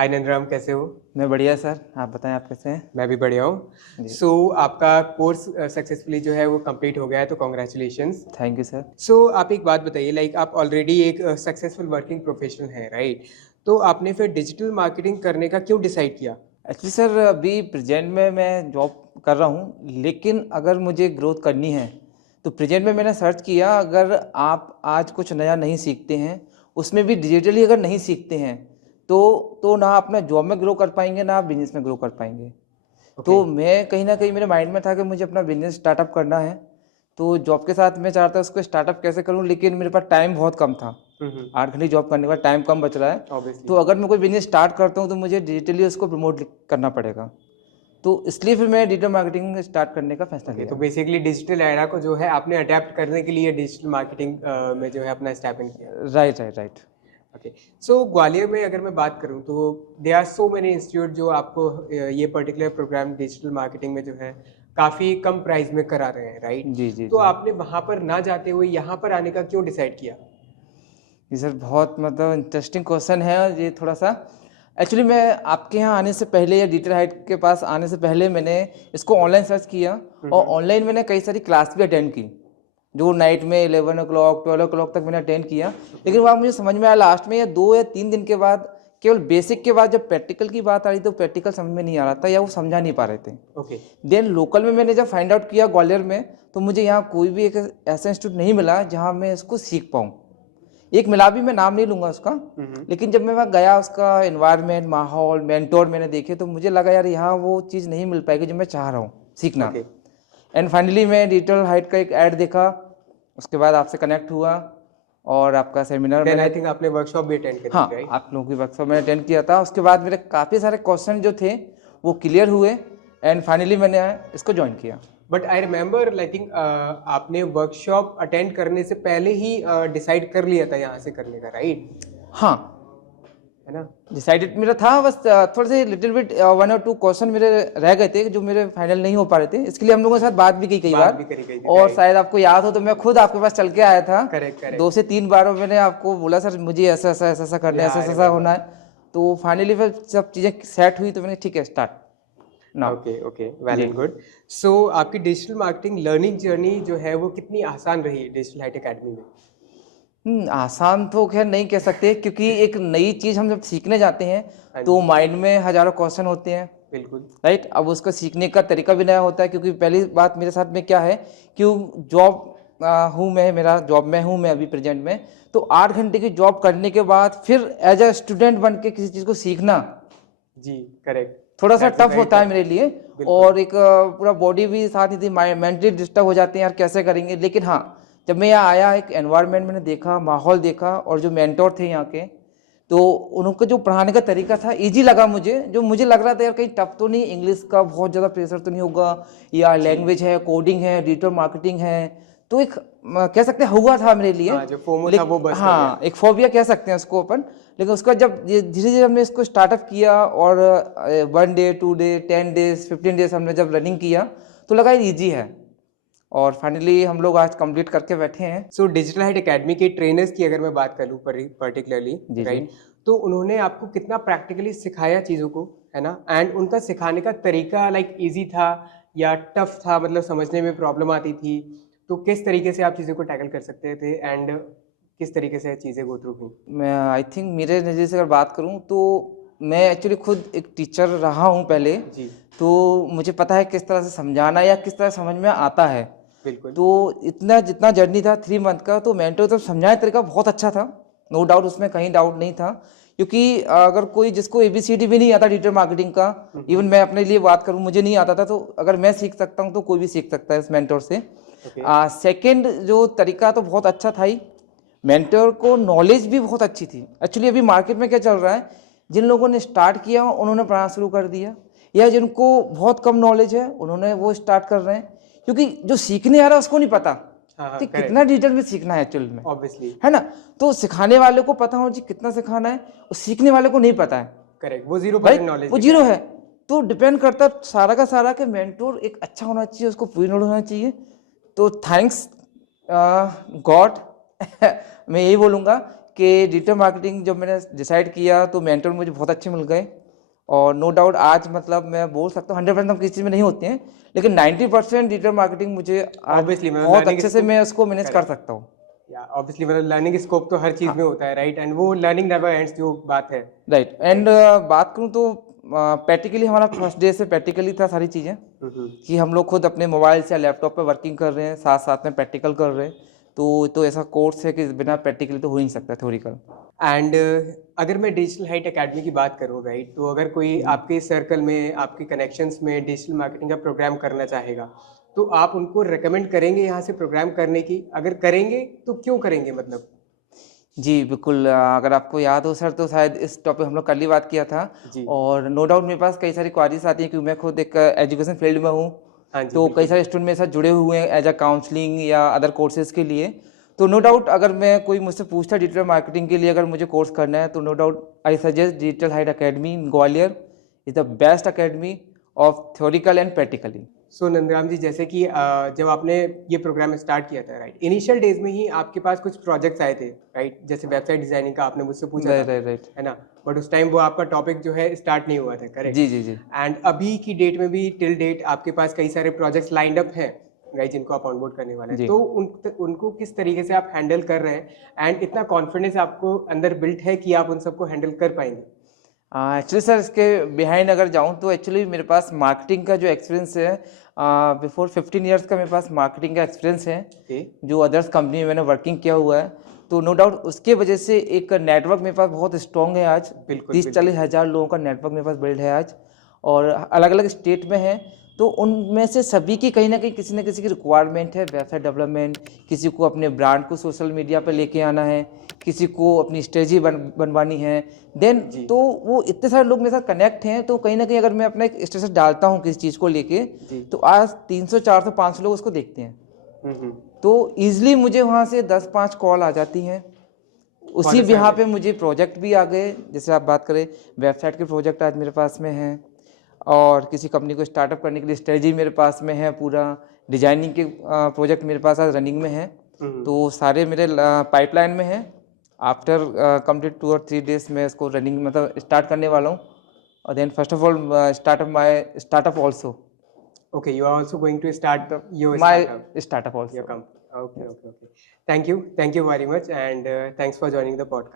हाय नंदराम, कैसे हो? मैं बढ़िया सर। आप बताएं, आप कैसे हैं? मैं भी बढ़िया हूँ। जी। आपका कोर्स सक्सेसफुली जो है वो कंप्लीट हो गया है, तो कॉन्ग्रेचुलेशंस। Thank you sir. आप एक बात बताइए, लाइक आप ऑलरेडी एक सक्सेसफुल वर्किंग प्रोफेशनल हैं, राइट? तो आपने फिर डिजिटल मार्केटिंग करने का क्यों डिसाइड किया? एक्चुअली सर, अभी प्रेजेंट में मैं जॉब कर रहा हूँ, लेकिन अगर मुझे ग्रोथ करनी है तो प्रेजेंट में मैंने सर्च किया, अगर आप आज कुछ नया नहीं सीखते हैं, उसमें भी डिजिटली अगर नहीं सीखते हैं, तो ना अपना जॉब में ग्रो कर पाएंगे, ना आप बिजनेस में ग्रो कर पाएंगे। ओके। तो मैं कहीं ना कहीं मेरे माइंड में था कि मुझे अपना बिजनेस स्टार्टअप करना है। तो जॉब के साथ मैं चाहता उसको स्टार्टअप कैसे करूं, लेकिन मेरे पास टाइम बहुत कम था। हम्म। 8 घंटे जॉब करने के बाद टाइम कम बच रहा है। ऑब्वियसली। तो अगर मैं कोई बिजनेस स्टार्ट करता हूं तो मुझे डिजिटली उसको प्रमोट करना पड़ेगा। तो इसलिए फिर मैं डिजिटल मार्केटिंग स्टार्ट करने का फैसला ओके, तो लिया। बेसिकली डिजिटल एरा को जो है आपने अडेप्ट करने के लिए डिजिटल मार्केटिंग में जो है अपना स्टेप इन किया। Right right right. Okay. Gwalior में अगर मैं बात करूं तो they are so many institute जो आपको ये पर्टिकुलर प्रोग्राम डिजिटल मार्केटिंग में जो है काफ़ी कम प्राइस में करा रहे हैं, राइट? जी जी तो जी। आपने वहाँ पर ना जाते हुए यहाँ पर आने का क्यों डिसाइड किया? ये सर बहुत मतलब इंटरेस्टिंग क्वेश्चन है, और ये थोड़ा सा एक्चुअली मैं आपके यहाँ आने से पहले या डिजिटल हाइट के पास आने से पहले मैंने इसको ऑनलाइन सर्च किया। और ऑनलाइन मैंने कई सारी क्लास भी अटेंड की, जो नाइट में 11 o'clock 12 o'clock तक मैंने अटेंड किया। लेकिन वहाँ मुझे समझ में आया लास्ट में, या 2 या 3 दिन के बाद, केवल बेसिक के बाद जब प्रैक्टिकल की बात आ रही तो प्रैक्टिकल समझ में नहीं आ रहा था, या वो समझा नहीं पा रहे थे। ओके। देन लोकल में मैंने जब फाइंड आउट किया ग्वालियर में, तो मुझे यहाँ कोई भी एक ऐसा इंस्टीट्यूट नहीं मिला जहाँ मैं इसको सीख पाऊँ। एक मिला भी, मैं नाम नहीं लूंगा उसका, लेकिन जब मैं वहाँ गया, उसका एनवायरनमेंट, माहौल, मेंटोर मैंने देखे, तो मुझे लगा यार यहाँ वो चीज़ नहीं मिल पाएगी जो मैं चाह रहा हूँ सीखना। ओके। एंड फाइनली मैं डिजिटल हाइट का एक ऐड देखा, उसके बाद आपसे कनेक्ट हुआ और आपका सेमिनार देन मैंने। आई थिंक आपने वर्कशॉप भी अटेंड करी हाँ, थी, राइट? आप लोगों की वर्कशॉप मैंने अटेंड किया था। उसके बाद मेरे काफ़ी सारे क्वेश्चन जो थे वो क्लियर हुए, एंड फाइनली मैंने इसको ज्वाइन किया। But I remember I think आपने वर्कशॉप अटेंड करने से पहले ही डिसाइड कर लिया था यहाँ से करने का, राइट? हाँ, है ना? डिसाइडेड मेरा था, बस थोड़े से लिटिल बिट 1 और 2 क्वेश्चन मेरे रह गए थे जो मेरे फाइनल नहीं हो पा रहे थे। इसके लिए हम लोगों के साथ बात भी की कई बात बार। भी करी गई थी, और राइट? शायद आपको याद हो तो मैं खुद आपके पास चल के आया था। Correct, correct. 2 से 3 बार मैंने आपको बोला, सर मुझे ऐसा ऐसा ऐसा ऐसा करना है, या ऐसा आई ऐसा ऐसा रिमेंबर। होना है। तो फाइनली फिर सब चीज़ें सेट हुई तो मैंने ठीक है, start now. Okay, okay, well जी। And good. आपकी डिजिटल मार्केटिंग लर्निंग जर्नी जो है वो कितनी आसान रही डिजिटल हाइट एकेडमी में? आसान तो खैर नहीं कह सकते, क्योंकि एक नई चीज़ हम जब सीखने जाते हैं हाँ तो जी। माइंड में हजारों क्वेश्चन होते हैं। बिल्कुल। राइट, अब उसको सीखने का तरीका भी नया होता है, क्योंकि पहली बात मेरे साथ में क्या है कि जॉब हूँ मैं, मेरा जॉब में हूँ मैं अभी प्रेजेंट में। तो 8 घंटे की जॉब करने के बाद फिर एज अ स्टूडेंट बन के किसी चीज़ को सीखना जी, करेक्ट। थोड़ा सा दैट्स अ टफ वेरी होता है टफ। मेरे लिए। बिल्कुल। और एक पूरा बॉडी भी साथ ही थी, मेंटली डिस्टर्ब हो जाते हैं यार, कैसे करेंगे। लेकिन हाँ, जब मैं यहाँ आया, एक एनवायरनमेंट मैंने देखा, माहौल देखा, और जो मेंटोर थे यहाँ के, तो उनका जो पढ़ाने का तरीका था इजी लगा मुझे। जो मुझे लग रहा था यार कहीं टफ तो नहीं, इंग्लिश का बहुत ज़्यादा प्रेशर तो नहीं होगा, या जी। लैंग्वेज है, कोडिंग है, डिजिटल मार्केटिंग है। तो एक कह सकते हैं हुआ था मेरे लिए। हाँ, जो फोमो था वो लेकिन बस्ट हो गया। हाँ, एक फोबिया कह सकते हैं उसको अपन। लेकिन उसका जब धीरे धीरे हमने इसको स्टार्टअप किया, और 1 डे 2 डे 10 डेज 15 डेज हमने जब रनिंग किया, तो लगा ये ईजी है। और फाइनली हम लोग आज कंप्लीट करके बैठे हैं। डिजिटल हाइट एकेडमी के ट्रेनर्स की अगर मैं बात करूँ पर्टिकुलरली, जी जी। राइट? तो उन्होंने आपको कितना प्रैक्टिकली सिखाया चीज़ों को, है ना? एंड उनका सिखाने का तरीका लाइक इजी था या टफ था, मतलब समझने में प्रॉब्लम आती थी? तो किस तरीके से आप चीज़ों को टैकल कर सकते थे एंड किस तरीके से चीज़ें गो थ्रू हुई? मैं आई थिंक मेरे नज़रिए से अगर बात करूं तो मैं एक्चुअली खुद एक टीचर रहा हूं पहले। जी। तो मुझे पता है किस तरह से समझाना या किस तरह समझ में आता है। बिल्कुल। तो इतना जितना जर्नी था 3 मंथ का, तो मेंटर तो समझाने का तरीका बहुत अच्छा था, नो डाउट, उसमें कहीं डाउट नहीं था। क्योंकि अगर कोई जिसको ABCD भी नहीं आता डिजिटल मार्केटिंग का, इवन मैं अपने लिए बात करूं, मुझे नहीं आता था, तो अगर मैं सीख सकता हूं तो कोई भी सीख सकता है इस मेंटर से। ओके। सेकंड जो तरीका तो बहुत अच्छा था ही, मेंटर को नॉलेज भी बहुत अच्छी थी। एक्चुअली अभी मार्केट में क्या चल रहा है, जिन लोगों ने स्टार्ट किया उन्होंने पढ़ाना शुरू कर दिया, या जिनको बहुत कम नॉलेज है उन्होंने वो स्टार्ट कर रहे हैं। क्योंकि जो सीखने आ रहा है उसको नहीं पता हाँ, हाँ, कि करेक्ट। कितना डिजिटल में सीखना है एक्चुअल में, ऑब्वियसली। है ना। तो सिखाने वाले को पता हो जी कितना सिखाना है, और सीखने वाले को नहीं पता है, करेक्ट, वो 0% राइट, नॉलेज वो लेके जीरो आ रहा है। है। तो डिपेंड करता है सारा का सारा कि मेंटोर एक अच्छा होना चाहिए, उसको पूरी नॉलेज होना चाहिए। तो थैंक्स गॉड मैं यही बोलूँगा कि डिजिटल मार्केटिंग जब मैंने डिसाइड किया तो मेंटर मुझे बहुत अच्छे मिल गए, और नो डाउट आज मतलब मैं बोल सकता हूँ 100% हम किसी चीज़ में नहीं होते हैं, लेकिन 90% डिजिटल मार्केटिंग मुझे आज ऑब्वियसली मतलब बहुत लर्निंग अच्छे से मैं उसको मैनेज कर सकता हूँ। या ऑब्वियसली मतलब लर्निंग स्कोप तो हर चीज़ में होता है, राइट, एंड वो लर्निंग नेवर एंड्स जो बात है। राइट एंड बात करूँ तो प्रैक्टिकली हमारा फर्स्ट डे से प्रैक्टिकली था सारी चीज़ें, कि हम लोग खुद अपने मोबाइल से या लैपटॉप पे वर्किंग कर रहे हैं, साथ साथ में प्रैक्टिकल कर रहे हैं। तो ऐसा कोर्स है कि बिना प्रैक्टिकली तो हो ही नहीं सकता थ्योरिकल। एंड अगर मैं डिजिटल हाइट एकेडमी की बात करूं, राइट, तो अगर कोई आपके सर्कल में, आपके कनेक्शंस में डिजिटल मार्केटिंग का प्रोग्राम करना चाहेगा, तो आप उनको रेकमेंड करेंगे यहाँ से प्रोग्राम करने की? अगर करेंगे तो क्यों करेंगे मतलब? जी, बिल्कुल अगर आपको याद हो सर तो शायद इस टॉपिक हम लोग कल ही बात किया था, जी। और नो डाउट मेरे पास कई सारी क्वारीज आती हैं क्योंकि मैं खुद एक एजुकेशन फील्ड में हूँ। हाँ जी, तो कई बिल्कुल। सारे स्टूडेंट मेरे साथ जुड़े हुए हैं एज अ काउंसलिंग या अदर कोर्सेज़ के लिए। तो नो डाउट अगर मैं कोई मुझसे पूछता है डिजिटल मार्केटिंग के लिए अगर मुझे कोर्स करना है, तो no doubt I suggest digital height academy in Gwalior is the best academy of theoretical and practically. So Nandram ji, जैसे कि जब आपने ये प्रोग्राम स्टार्ट किया था, राइट, इनिशियल डेज में ही आपके पास कुछ प्रोजेक्ट्स आए थे, राइट, जैसे वेबसाइट डिजाइनिंग का आपने मुझसे पूछा था, राइट राइट राइट। है ना? बट उस टाइम वो आपका टॉपिक जो है स्टार्ट नहीं हुआ था, जी करेक्ट? Ji ji. एंड अभी की डेट में भी टिल डेट आपके पास कई सारे प्रोजेक्ट्स लाइंड अप हैं, राइट, जिनको आप ऑनबोर्ड करने वाले हैं। जी तो उनको किस तरीके से आप हैंडल कर रहे हैं एंड इतना कॉन्फिडेंस आपको अंदर बिल्ट है कि आप उन सबको हैंडल कर पाएंगे? एक्चुअली सर इसके बिहाइंड अगर जाऊं तो एक्चुअली मेरे पास मार्केटिंग का जो एक्सपीरियंस है, बिफोर 15 इयर्स का मेरे पास मार्केटिंग का एक्सपीरियंस है, ओके। जो अदर्स कंपनी में मैंने वर्किंग किया हुआ है। तो नो डाउट उसके वजह से एक नेटवर्क मेरे पास बहुत स्ट्रॉन्ग है आज। बिल्कुल 30-40 बिल्कुल। हज़ार लोगों का नेटवर्क मेरे पास बिल्ड है आज, और अलग अलग स्टेट में है। तो उनमें से सभी की कहीं ना कहीं किसी न किसी की रिक्वायरमेंट है, वेबसाइट डेवलपमेंट, किसी को अपने ब्रांड को सोशल मीडिया पर लेके आना है, किसी को अपनी स्ट्रेटजी बनवानी है। देन जी तो वो इतने सारे लोग मेरे साथ कनेक्ट हैं, तो कहीं ना कहीं अगर मैं अपना एक स्टेटस डालता हूँ किसी चीज़ को लेके, जी। तो आज 300 400 500 लोग उसको देखते हैं। हम्म। तो ईजिली मुझे वहाँ से 10-5 कॉल आ जाती हैं। ऑन उसी बिहार पे असाइनमेंट। मुझे प्रोजेक्ट भी आ गए, जैसे आप बात करें वेबसाइट के प्रोजेक्ट आज मेरे पास में हैं, और किसी कंपनी को स्टार्टअप करने के लिए स्ट्रेटजी मेरे पास में है, पूरा डिजाइनिंग के प्रोजेक्ट मेरे पास आज रनिंग में है। तो सारे मेरे पाइपलाइन में है। आफ्टर कंप्लीट 2 और 3 डेज में इसको रनिंग मतलब स्टार्ट करने वाला हूँ। और then first of all startup also, Okay, you are also going to start your my startup, startup your also. company. Okay, okay, okay. Thank you very much, and thanks for joining the podcast.